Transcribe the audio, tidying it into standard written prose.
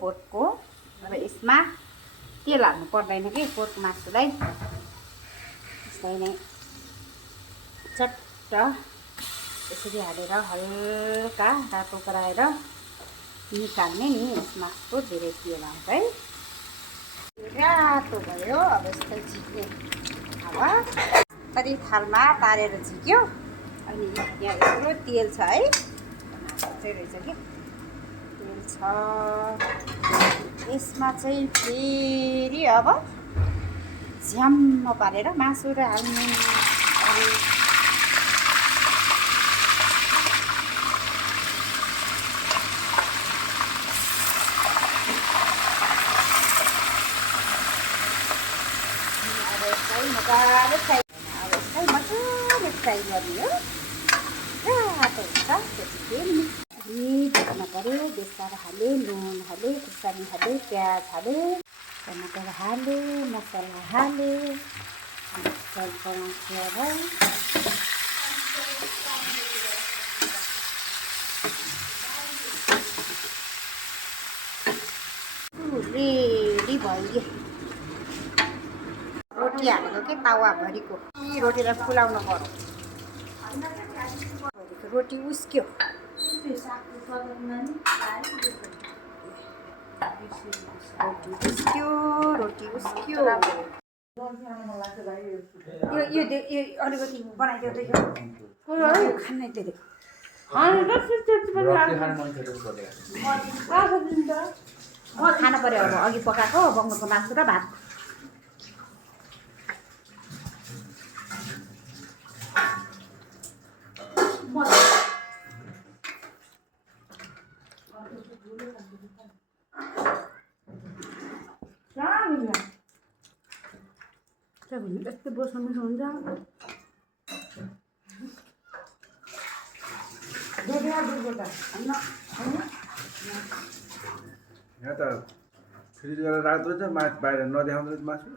पोर्कको। अब यसमा तेल हाल्नु पर्दैन कि पोर्क मासुलाई, यसलाई नै चट्ट यसरी हालेर हल्का रातो गराएर निकाल्ने नि। यसमा कस्तो धेरै तेल आउँछ है। रातो भयो। अब यस्तै झिक्ने। अब यसरी थालमा तारेर झिक्यो। अनि यहाँ यत्रो तेल छ है, चाहिँ रहेछ कि तेल छ। यसमा चाहिँ फेरि अब झ्याम्म पारेर मासु र हाल्ने। मजाले फ्राई, अब यसलाई मजाले फ्राई गर्ने हो। रातो हुन्छ त्यसपछि फेरि देख्न पऱ्यो। बेसार हाले, नुन हाले, खुर्सानी हाले, प्याज हाले, टमाटर हाले, मसला हाले, बनाउँछु अब। रेडी भयो। रोटी हालेको के तावाभरिको रोटीलाई फुलाउनु पर्यो। रोटी उस्क्यो। रोटी उस्क्यो। यो अलिकति बनाइदियो त। यो खानै त्यो खानु पर्यो। अब अघि पकाएको बङ्गुरको मासु र भात। यस्तो बस्नु मिठो हुन्छ। यहाँ त फ्रिज गरेर राख्दो रहेछ, बाहिर नदेखाउँदो रहेछ मासु।